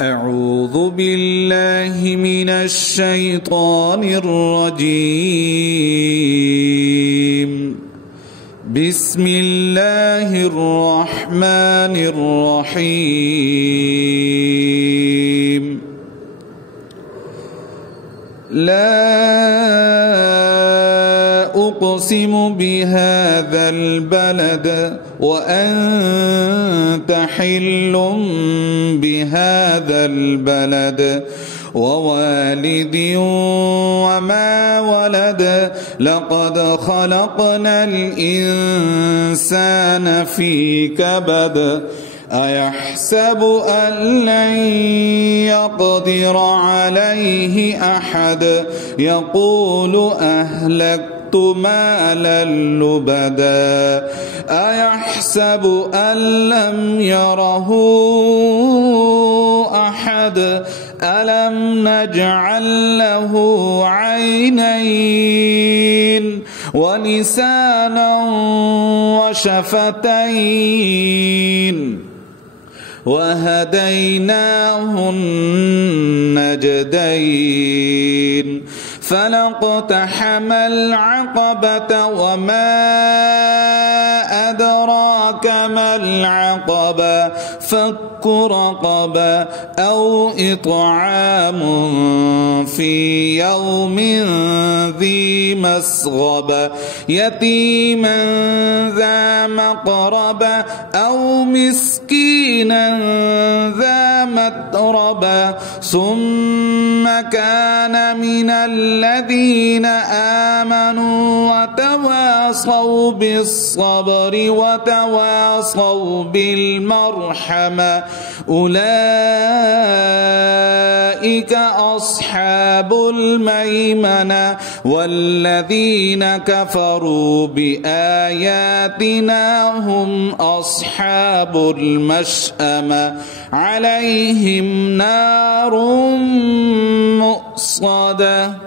أعوذ بالله من الشيطان الرجيم. بسم الله الرحمن الرحيم. لا أقسم بهذا البلد وأنت حل بهذا البلد ووالد وما ولد لقد خلقنا الإنسان في كبد أيحسب أن لن يقدر عليه أحد يقول أهلكت مالا لبدا أيحسب أن لم يره أحد ألم نجعل له عينين ولسانا وشفتين وهديناه النجدين فلاقتحم العقبة وما أدراك ما العقبة فك رقبة أو إطعام في يوم ذي مسغبة يتيما ذا مقربة أو مسكينا ذا متربة ثم كان من الذين آمنوا وتواصوا بالصبر وتواصوا بالمرحمة أولئك أصحاب الميمنة والذين كفروا بآياتنا هم أصحاب المشأمة عليهم نار مؤصدة.